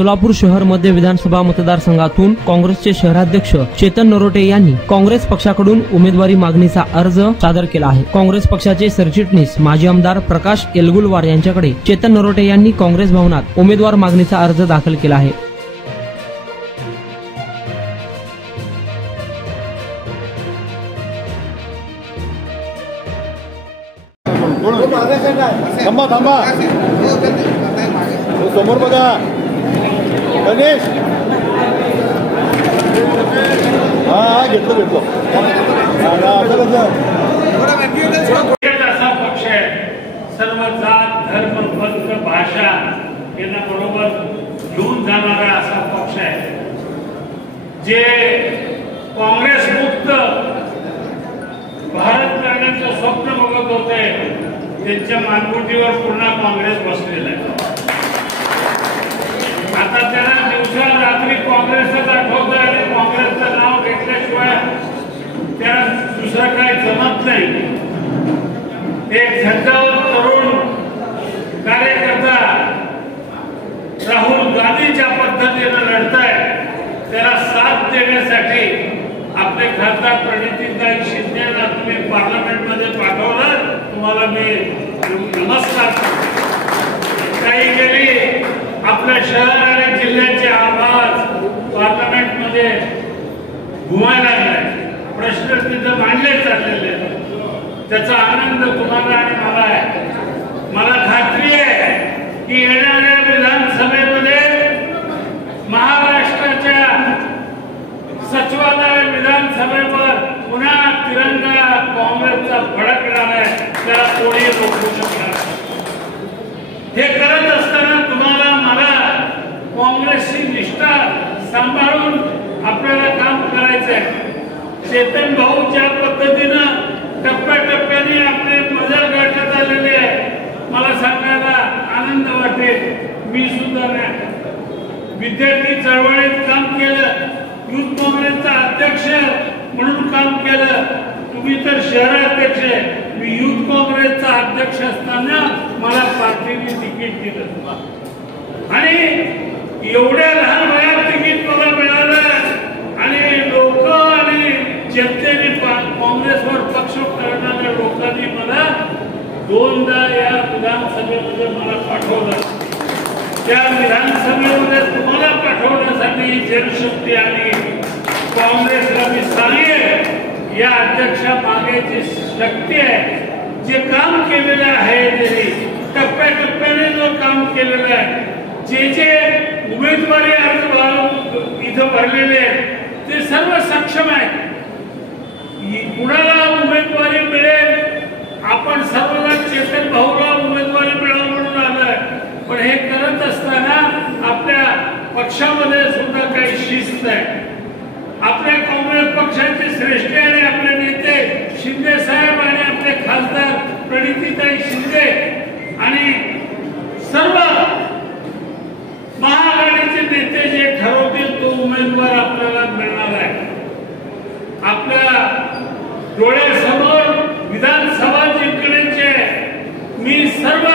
सोलापूर शहर मध्य विधानसभा मतदारसंघातून काँग्रेसचे शहराध्यक्ष चेतन नरोटे यांनी काँग्रेस पक्षाकडून उमेदवारी मागणीचा अर्ज सादर केला आहे। काँग्रेस पक्षाचे सरचिटणीस माजी आमदार प्रकाश एलगुलवार यांच्याकडे चेतन नरोटे यांनी काँग्रेस भवनात उमेदवार मागणीचा अर्ज दाखल केला आहे। थांबा थांबा समोर बघा गणेश हा घेतलं असा पक्ष आहे सर्व जात धर्म पंथ भाषा यांना बरोबर घेऊन जाणारा असा पक्ष आहे जे काँग्रेस मुक्त भारत करण्याचं स्वप्न बघत होते। त्यांच्या मानगुटीवर पुन्हा काँग्रेस बसलेला आहे। आता त्यांना दिवसा रात्री काँग्रेसच आठवतं आणि काँग्रेसचं नाव घेतल्याशिवाय त्याला दुसरं काही जमत नाही। एक झंझावर तरुण कार्यकर्ता राहुल गांधी ज्या पद्धतीने लढताय त्याला साथ देण्यासाठी आपले खासदार प्रणितीताई शिंदेना तुम्ही पार्लमेंटमध्ये पाठवलं, तुम्हाला मी नमस्कार करतो। काही गेली आपल्या शहर आणि जिल्ह्याचे आवाज पार्लमेंटमध्ये घुमायला लागले, प्रश्न तिथे मांडले चाललेले, त्याचा आनंद तुम्हाला आणि मला आहे। मला खात्री आहे की येणाऱ्या विधानसभेमध्ये महाराष्ट्राच्या सचिवालय विधानसभेवर पुन्हा तिरंगा काँग्रेसचा फडकणार आहे, त्याला कोणी रोखू शकणार। हे करत असताना तुम्हाला मला काँग्रेसची निष्ठा सांभाळून आपल्याला काम करायचं आहे। चेतन भाऊ ज्या पद्धतीनं टप्प्याटप्प्याने आपले मजल गाठत आलेले आहे, मला सांगायला आनंद वाटेल। मी सुद्धा विद्यार्थी चळवळीत काम केलं, युथ काँग्रेसचा अध्यक्ष म्हणून काम केलं, तुम्ही तर शहराध्यक्ष आहे। मी युथ काँग्रेसचा अध्यक्ष असताना मला पार्टीने तिकीट दिलं आणि एवढ्या लहान वयात तिकीट मला मिळालं आणि लोक आणि जनतेने काँग्रेसवर पक्ष करणाऱ्या लोकांनी मला दोनदा या विधानसभेमध्ये मला पाठवलं। त्या विधानसभेमध्ये तुम्हाला पाठवण्यासाठी जनशक्ती आणि काँग्रेसला मी सांगेन या अध्यक्षा मागेची शक्ती आहे। जे काम केलेलं आहे त्यांनी टप्प्याटप्प्याने जो काम केलेलं आहे, जे उमेदवारी अर्ज इथं भरलेले आहेत ते सर्व सक्षम आहेत। कुणाला उमेदवारी मिळेल, आपण सर्वजण चेतन भाऊला उमेदवारी मिळावी म्हणून आलोय, पण हे करत असताना आपल्या पक्षामध्ये सुद्धा काही शिस्त आहे। आपल्या काँग्रेस पक्षाचे श्रेष्ठ आणि आपले नेते शिंदे साहेब आणि आपले खासदार प्रणितीताई शिंदे आणि सर्व महाआघाडीचे नेते जे ठरवतील तो उमेदवार आपल्याला मिळणार आहे। आपल्या डोळ्यासमोर विधानसभा जिंकण्याची आहे। मी सर्व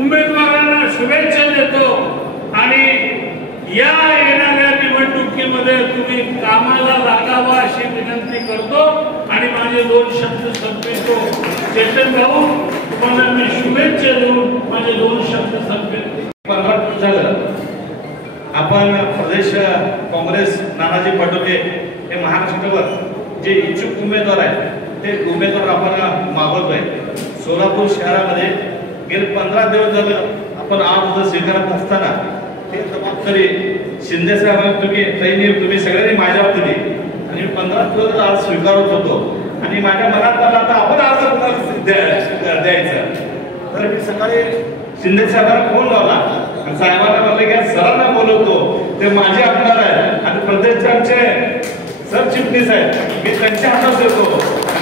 उमेदवारांना शुभेच्छा देतो आणि या येणाऱ्या निवडणुकीमध्ये तुम्ही कामाला लागावा अशी विनंती करतो आणि माझे दोन शब्द संपवितो। चेतन भाऊ, तुम्हाला मी शुभेच्छा देऊन माझे दोन शब्द संपवितो। झालं आपण प्रदेश काँग्रेस नानाजी पटोले हे महाराष्ट्रावर जे इच्छुक उमेदवार आहेत ते उमेदवार आपण मागवतोय। सोलापूर शहरामध्ये गेले 15 दिवस झालं आपण आज स्वीकारत असताना ते जबाबदारी शिंदे साहेब तुम्ही सगळ्यांनी माझ्यावर दिली आणि 15 दिवस आज स्वीकारत होतो आणि माझ्या मनात आलं आता आपण आज द्यायचं। तर मी सकाळी शिंदे साहेबांना फोन लावला आणि साहेबांना म्हटलं की सरांना बोलवतो, ते माझे आमदार आहेत आणि प्रदेशचे आमचे सरचिटणीस आहेत, मी त्यांच्या हातात देतो।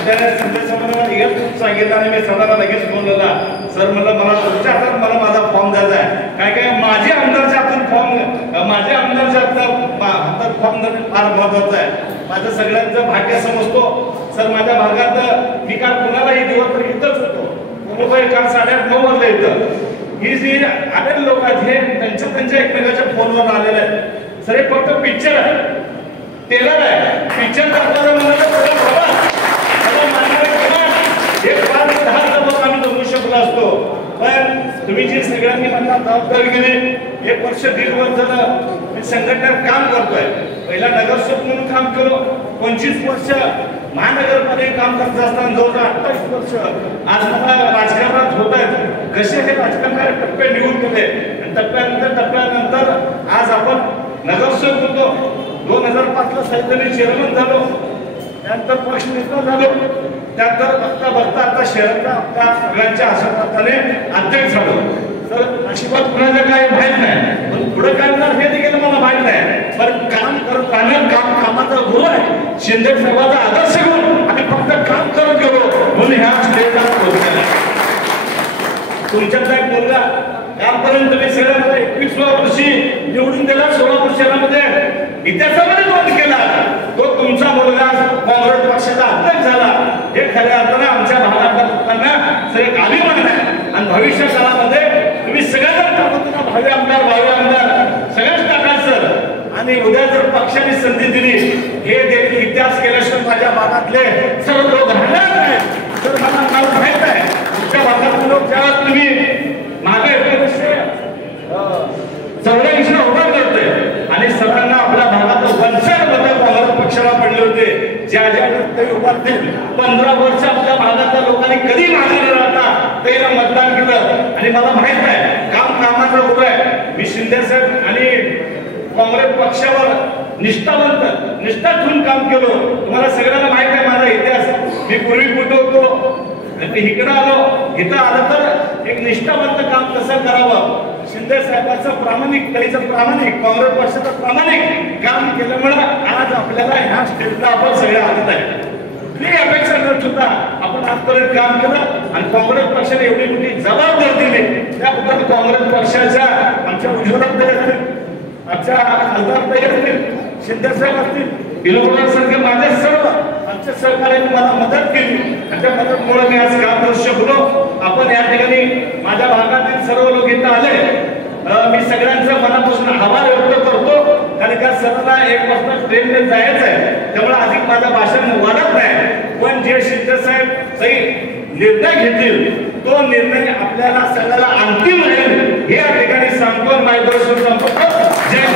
त्याने शिंदे साहेबांना लगेच सांगितलं आणि मी सरांना लगेच फोन लावला, सर म्हटलं मला तुमच्या हातात मला माझा फॉर्म द्यायचा आहे। काय माझे आमदारच्या हातून फॉर्म, माझ्या आमदारच्या हातात फॉर्म देणं फार महत्वाचं आहे। माझं सगळ्यांचं भाग्य समजतो सर। माझ्या भागात मी काल कुणालाही दिवस तर इथंच होतो, मुंबई काल 8:30-9 वाजता इथं ही जी आलेले लोक आहेत हे त्यांच्या एकमेकाच्या फोनवर आलेले आहेत. सर हे फक्त पिक्चर आहे, टेलर आहे. पिक्चर करताना हे 5-10 सबक आम्ही जमू शकलो असतो. पण तुम्ही जी सगळ्यांनी मला जबाबदारी केली, 1 वर्ष 1.5 वर्ष झालं मी संघटनेत काम करतोय. पहिला नगरसेवक म्हणून काम केलो, 25 वर्ष महानगरपालिकेत काम करत असताना जवळजवळ 28 वर्ष आज मला राजकारणात होत आहेत. कसे हे राजकारणाचे टप्पे निघून गेले आणि टप्प्यानंतर आज आपण नगरसेवक होतो. 2005 ला साहित्याने चेअरमन झालो, त्यानंतर पक्ष नेता झालो, त्यानंतर बघता आता शहराचा आपल्या सगळ्यांच्या आशीर्वादाने अध्यक्ष झालो. तर आशीर्वाद कुणाचा काय माहित नाही, पण पुढे काय होणार हे देखील मला माहित नाही. पण काम करत राहणं कामाचा गुरु आहे. शिंदे साहेबांचा आदर्श घेऊन आम्ही फक्त काम करत गेलो म्हणून ह्या स्टेजला पोहोचलेला. तुमच्यातला एक मुलगा कालपर्यंत तुम्ही सगळं मला 21व्या वर्षी निवडून दिला, 16 वर्षामध्ये इतिहासामध्ये नोंद केला. तो तुमचा मुलगा काँग्रेस पक्षाचा अध्यक्ष झाला. हे खऱ्या अर्थाने आमच्या भागातल्या लोकांना सगळे अभिमान आहे. आणि भविष्य काळामध्ये तुम्ही सगळ्यांना टाकून भावी आमदार सगळ्याच टाकाल सर. आणि उद्या जर पक्षाने संधी दिली, हे देखील इतिहास केल्याशिवाय माझ्या भागातले सर्व लोक राहणार नाहीत. तर मला नाव माहित आहे तुमच्या भागातले लोक ज्या तुम्ही मागे 1984 उभा करते आणि सरांना आपल्या भागात 50 मतं काँग्रेस पक्षाला पडले होते. ज्या ते उभारतील 15 वर्ष आपल्या भागातल्या लोकांनी कधी मागे न राहता त्याला मतदान केलं. आणि मला माहित आहे कामाचं उभं आहे. मी शिंदे साहेब आणि काँग्रेस पक्षावर निष्ठा ठेवून काम केलो. तुम्हाला सगळ्यांना माहित आहे माझा इतिहास. मी पूर्वी कुठं होतो, इकडं आलो. इथं आलं तर एक निष्ठावंत काम कसं करावं, शिंदे साहेबांचं प्रामाणिक काँग्रेस पक्षाचं प्रामाणिक काम केल्यामुळे आज आपल्याला ह्या स्टेजला आपण सगळे आलेत आहे. कुठलीही अपेक्षा न ठेवता आपण आजपर्यंत काम केलं आणि काँग्रेस पक्षाने एवढी मोठी जबाबदारी दिली. त्याबद्दल काँग्रेस पक्षाच्या आमच्या उज्ज्वलाताई असतील, आमच्या खासदारताई असतील, शिंदे साहेब असतील, सारखे माझे सर्व आमच्या सहकार्याने मला मदत केली आणि त्या मदतमुळे मी आज काम करू शकलो. आपण या ठिकाणी माझ्या भागातील सर्व लोक इथं आले. मी सगळ्यांचं मनापासून आभार व्यक्त करतो. कारण का सर्वांना 1 वाजता ट्रेनने जायचं आहे, त्यामुळे अधिक माझं भाषण वाढत नाही. पण जे शिंदे साहेब सही निर्णय घेतील तो निर्णय आपल्याला सगळ्याला अंतिम राहील हे या ठिकाणी सांगतो. मार्गदर्शन संपतो. जय